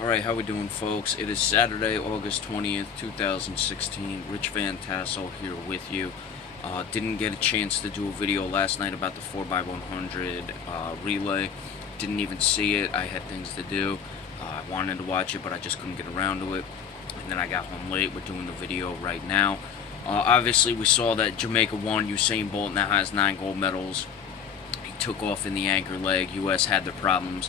Alright, how we doing, folks? It is Saturday, August 20th, 2016. Rich Van Tassel here with you. Didn't get a chance to do a video last night about the 4x100 relay. Didn't even see it. I had things to do. I wanted to watch it, but I just couldn't get around to it. And then I got home late. We're doing the video right now. Obviously, we saw that Jamaica won. Usain Bolt now has 9 gold medals. He took off in the anchor leg. U.S. had their problems.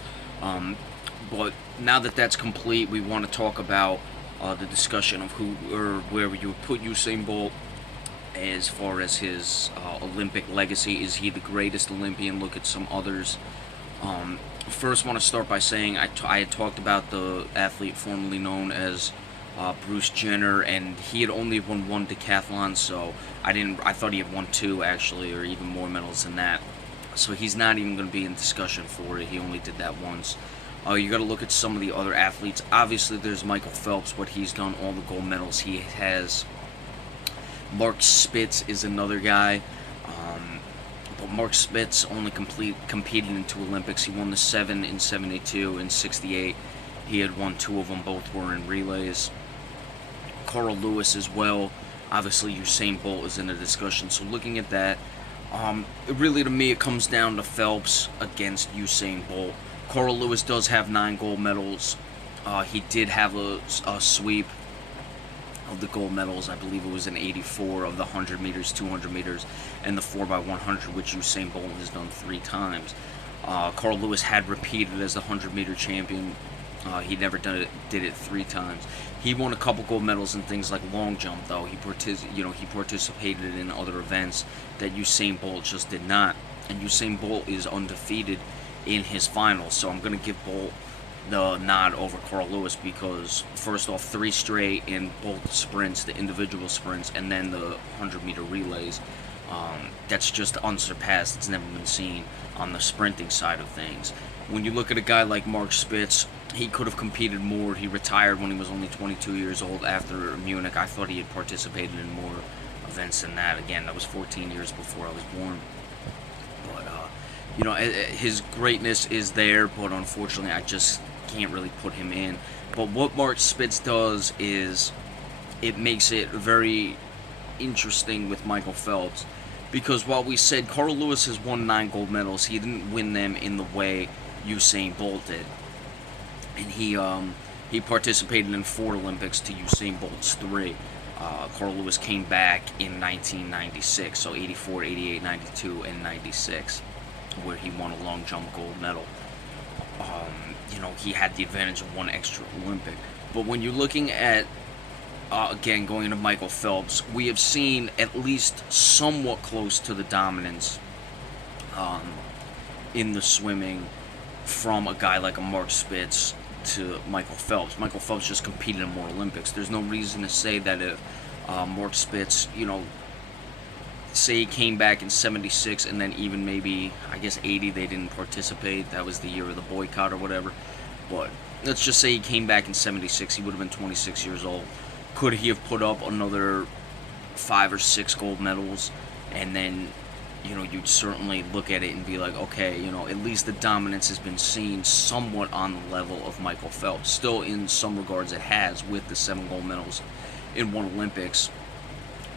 But now that that's complete, we want to talk about the discussion of who or where you would put Usain Bolt as far as his Olympic legacy. Is he the greatest Olympian? Look at some others. First, want to start by saying I had talked about the athlete formerly known as Bruce Jenner, and he had only won one decathlon, so I thought he had won 2 actually, or even more medals than that. So he's not even going to be in discussion for it. He only did that once. You got to look at some of the other athletes. Obviously, there's Michael Phelps, what he's done, all the gold medals he has. Mark Spitz is another guy. But Mark Spitz only competed in 2 Olympics. He won the 7 in 72 and 68. He had won 2 of them. Both were in relays. Carl Lewis as well. Obviously, Usain Bolt is in the discussion. So looking at that, really to me it comes down to Phelps against Usain Bolt. Carl Lewis does have 9 gold medals. He did have a sweep of the gold medals. I believe it was in 84 of the 100 meters, 200 meters, and the 4x100, which Usain Bolt has done 3 times. Carl Lewis had repeated as the 100-meter champion. He never did it 3 times. He won a couple gold medals in things like long jump, though. He participated in other events that Usain Bolt just did not. And Usain Bolt is undefeated in his finals, so I'm going to give Bolt the nod over Carl Lewis because, first off, 3 straight in both sprints, the individual sprints, and then the 100-meter relays. That's just unsurpassed. It's never been seen on the sprinting side of things. When you look at a guy like Mark Spitz, he could have competed more. He retired when he was only 22 years old after Munich. I thought he had participated in more events than that. Again, that was 14 years before I was born. But, his greatness is there, but unfortunately I just can't really put him in. But what Mark Spitz does is it makes it very interesting with Michael Phelps, because while we said Carl Lewis has won 9 gold medals, he didn't win them in the way Usain Bolt did. And he participated in 4 Olympics to Usain Bolt's 3. Carl Lewis came back in 1996, so 84, 88, 92, and 96, where he won a long jump gold medal. He had the advantage of 1 extra Olympic. But when you're looking at, again, going into Michael Phelps, we have seen at least somewhat close to the dominance in the swimming from a guy like a Mark Spitz to Michael Phelps. Michael Phelps just competed in more Olympics. There's no reason to say that if Mark Spitz, say he came back in 76 and then even maybe, I guess, 80, they didn't participate. That was the year of the boycott or whatever. But let's just say he came back in 76. He would have been 26 years old. Could he have put up another 5 or 6 gold medals? And then, you'd certainly look at it and be like, okay, at least the dominance has been seen somewhat on the level of Michael Phelps. Still, in some regards, it has with the 7 gold medals in 1 Olympics.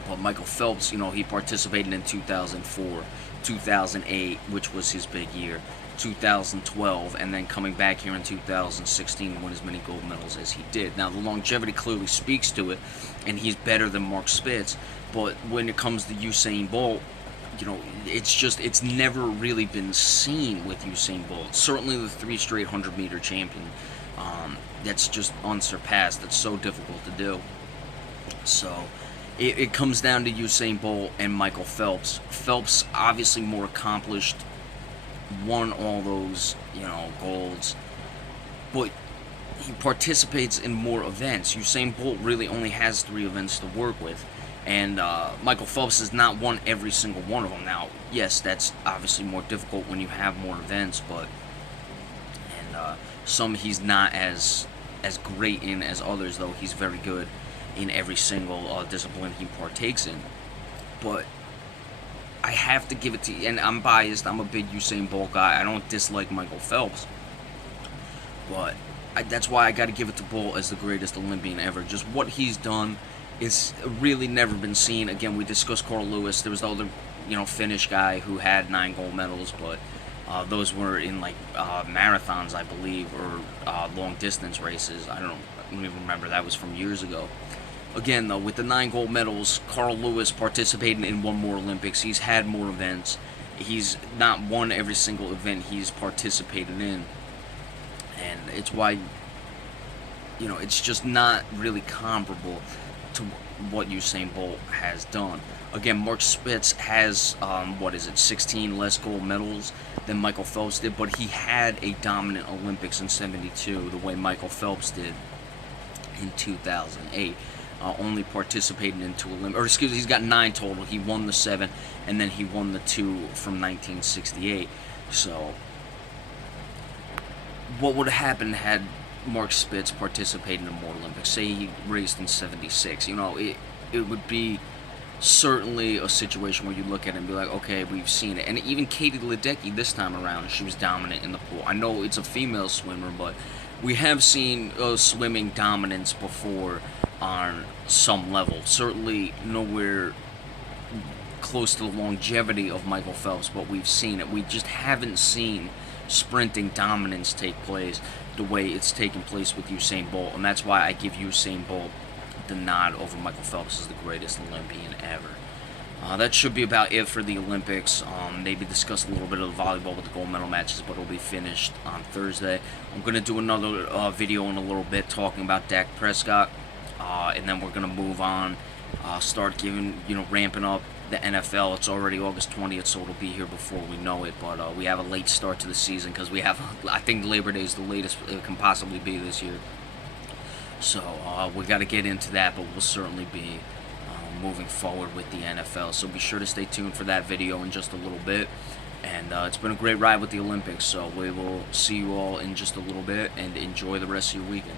But Michael Phelps, he participated in 2004, 2008, which was his big year, 2012, and then coming back here in 2016 to win as many gold medals as he did. Now, the longevity clearly speaks to it, and he's better than Mark Spitz. But when it comes to Usain Bolt, it's never really been seen with Usain Bolt. Certainly the 3 straight 100-meter champion. That's just unsurpassed. That's so difficult to do. So it comes down to Usain Bolt and Michael Phelps. Phelps, obviously more accomplished, won all those, golds, but he participates in more events. Usain Bolt really only has 3 events to work with, and Michael Phelps has not won every single one of them. Now, yes, that's obviously more difficult when you have more events, but some he's not as great in as others, though he's very good in every single discipline he partakes in. But I have to give it to you, and I'm biased. I'm a big Usain Bolt guy. I don't dislike Michael Phelps, but that's why I got to give it to Bolt as the greatest Olympian ever. Just what he's done is really never been seen. Again, we discussed Carl Lewis. There was the other, Finnish guy who had 9 gold medals, but those were in like marathons, I believe, or long distance races. I don't even remember. That was from years ago. Again, though, with the 9 gold medals, Carl Lewis participated in 1 more Olympics. He's had more events. He's not won every single event he's participated in. And it's why, it's just not really comparable to what Usain Bolt has done. Again, Mark Spitz has, 16 less gold medals than Michael Phelps did, but he had a dominant Olympics in 72, the way Michael Phelps did in 2008. Only participating in 2 Olympics, or excuse me, he's got 9 total. He won the 7, and then he won the 2 from 1968. So, what would have happened had Mark Spitz participated in more Olympics? Say he raced in 76. It would be certainly a situation where you look at it and be like, okay, we've seen it. And even Katie Ledecky this time around, she was dominant in the pool. I know it's a female swimmer, but we have seen swimming dominance before on some level. Certainly nowhere close to the longevity of Michael Phelps, but we've seen it. We just haven't seen sprinting dominance take place the way it's taken place with Usain Bolt, and that's why I give Usain Bolt the nod over Michael Phelps as the greatest Olympian ever. That should be about it for the Olympics. Maybe discuss a little bit of the volleyball with the gold medal matches, but it'll be finished on Thursday. I'm going to do another video in a little bit talking about Dak Prescott, and then we're going to move on, start ramping up the NFL. It's already August 20th, so it'll be here before we know it, but we have a late start to the season because I think Labor Day is the latest it can possibly be this year. So we got to get into that, but we'll certainly be moving forward with the NFL. So be sure to stay tuned for that video in just a little bit. And it's been a great ride with the Olympics, so we will see you all in just a little bit, and enjoy the rest of your weekend.